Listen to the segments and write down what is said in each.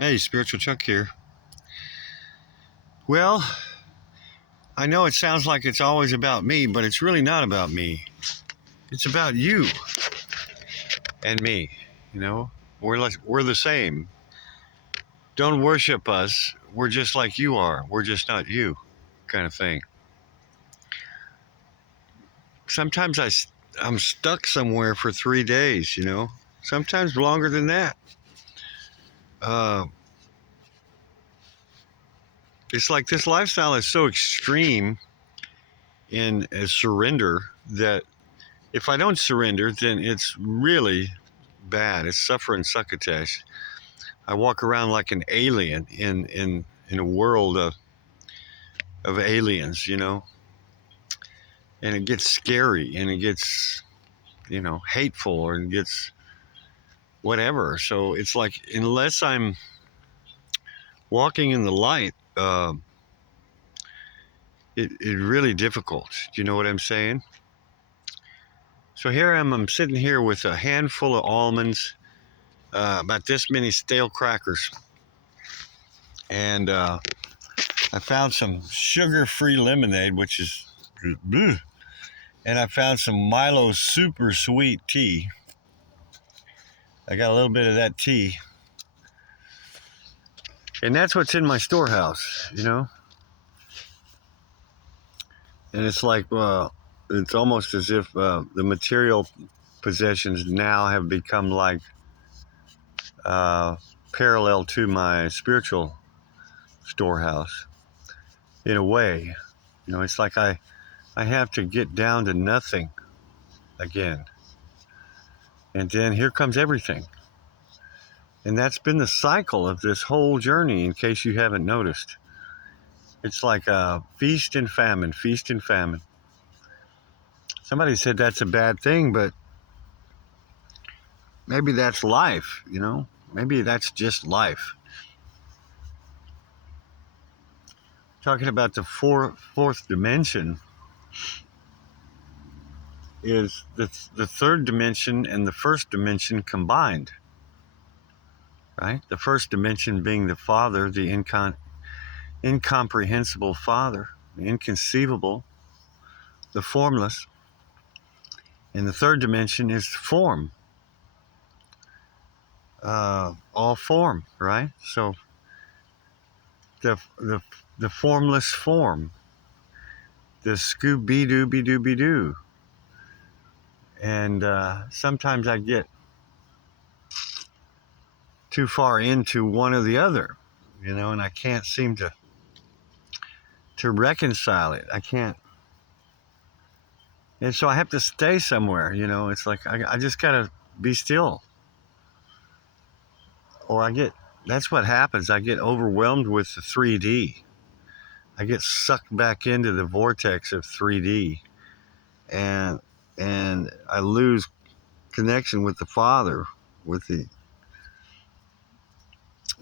Hey, Spiritual Chuck here. Well, I know it sounds like it's always about me, but it's really not about me. It's about you and me. You know, we're the same. Don't worship us. We're just like you are. We're just not you, kind of thing. Sometimes I'm stuck somewhere for 3 days. Sometimes longer than that. Uh, it's like this lifestyle is so extreme in a surrender that if I don't surrender, then it's really bad. It's suffer and succotash. I walk around like an alien in a world of aliens, and it gets scary and it gets hateful or it gets whatever. So it's like unless I'm walking in the light, it really difficult. Do you know what I'm saying? So here I'm sitting here with a handful of almonds, about this many stale crackers, and I found some sugar-free lemonade, which is bleh, and I found some Milo super sweet tea. I got a little bit of that tea, and that's what's in my storehouse. And it's like it's almost as if the material possessions now have become like parallel to my spiritual storehouse in a way. It's like I have to get down to nothing again, and then here comes everything. And that's been the cycle of this whole journey, in case you haven't noticed. It's like a feast and famine, feast and famine. Somebody said that's a bad thing, but maybe that's life. Maybe that's just life. Talking about the fourth dimension is the third dimension and the first dimension combined, right? The first dimension being the Father, the incomprehensible Father, the inconceivable, the formless. And the third dimension is form, all form, right? So the the the formless form, the Scooby Dooby Dooby Doo, and sometimes I get too far into one or the other, and I can't seem to reconcile it. I can't, and so I have to stay somewhere. It's like I just gotta be still, or I get. That's what happens. I get overwhelmed with the 3D. I get sucked back into the vortex of 3D, and I lose connection with the Father, with the,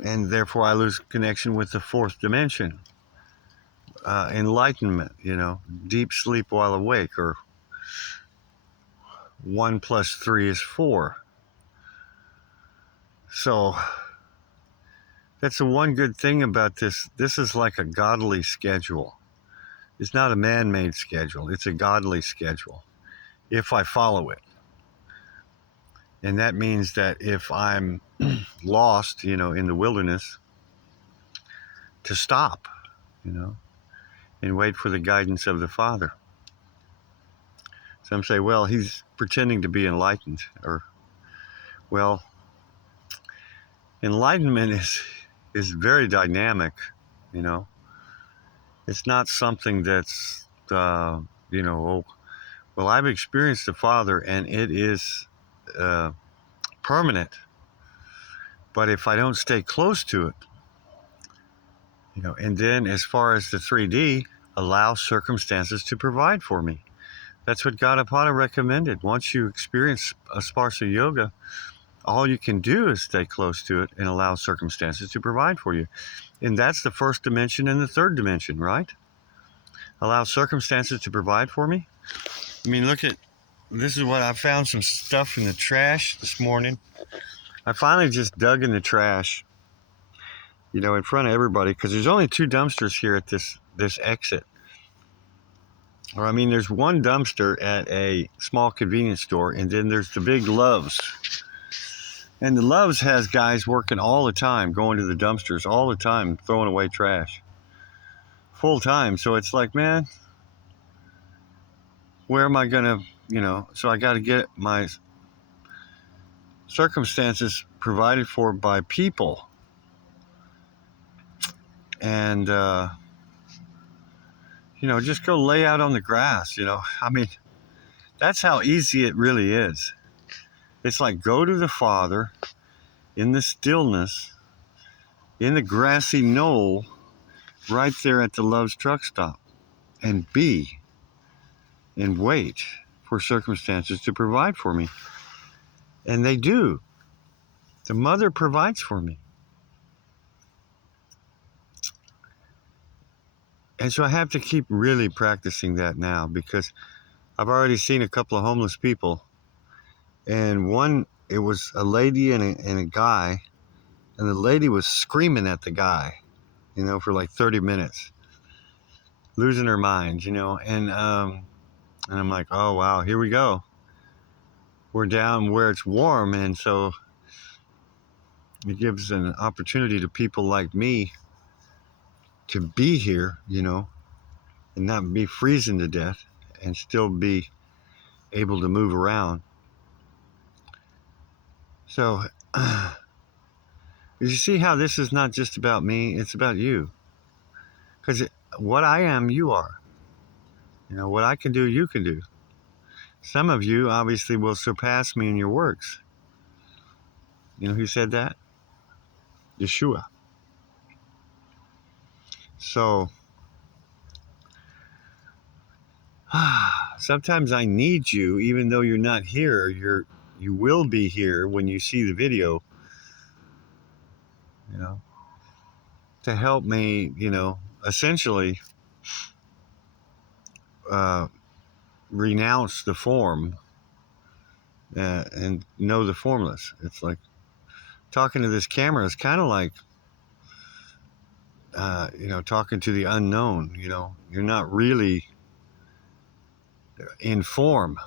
and therefore I lose connection with the fourth dimension, enlightenment. Deep sleep while awake, or 1 + 3 is 4. So that's the one good thing about this. This is like a godly schedule. It's not a man-made schedule. It's a godly schedule, if I follow it. And that means that if I'm lost, in the wilderness, to stop, and wait for the guidance of the Father. Some say, well, he's pretending to be enlightened. Or, well, enlightenment is very dynamic, you know. It's not something that's, oh, well, I've experienced the Father and it is permanent. But if I don't stay close to it, and then as far as the 3D, allow circumstances to provide for me. That's what Gaudapada recommended. Once you experience Asparsa Yoga, all you can do is stay close to it and allow circumstances to provide for you. And that's the first dimension and the third dimension, right? Allow circumstances to provide for me. I mean, this is what I found, some stuff in the trash this morning. I finally just dug in the trash you know, in front of everybody, because there's only 2 dumpsters here at this exit. Or I mean, there's 1 dumpster at a small convenience store, and then there's the big Love's. And the Love's has guys working all the time, going to the dumpsters all the time, throwing away trash. Full time. So it's like, man, where am I going to, you know, so I got to get my circumstances provided for by people. And, you know, just go lay out on the grass, you know. I mean, that's how easy it really is. It's like go to the Father in the stillness, in the grassy knoll, right there at the Love's truck stop, and be and wait for circumstances to provide for me. And they do. The Mother provides for me. And so I have to keep really practicing that now, because I've already seen a couple of homeless people. And one, it was a lady and a guy. And the lady was screaming at the guy, you know, for like 30 minutes. Losing her mind, you know. And I'm like, oh, wow, here we go. We're down where it's warm. And so it gives an opportunity to people like me to be here, you know, and not be freezing to death and still be able to move around. So, you see how this is not just about me, it's about you. Because what I am, you are. You know, what I can do, you can do. Some of you obviously will surpass me in your works. You know who said that? Yeshua. So, sometimes I need you, even though you're not here. You will be here when you see the video, you know, to help me, you know, essentially renounce the form and know the formless. It's like talking to this camera is kind of like, you know, talking to the unknown. You know, you're not really in form.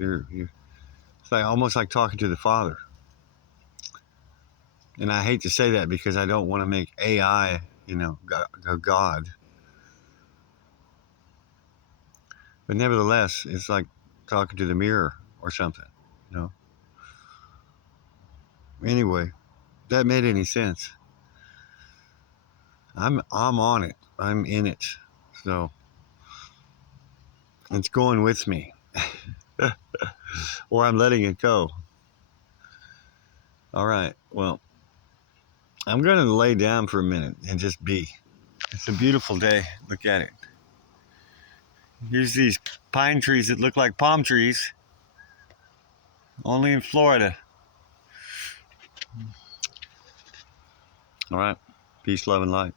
It's like almost like talking to the Father. And I hate to say that because I don't want to make AI, you know, a God. But nevertheless, it's like talking to the mirror or something, you know. Anyway, that made any sense. I'm on it. I'm in it. So it's going with me. Or I'm letting it go. All right. Well, I'm going to lay down for a minute and just be. It's a beautiful day. Look at it. Here's these pine trees that look like palm trees. Only in Florida. All right. Peace, love, and light.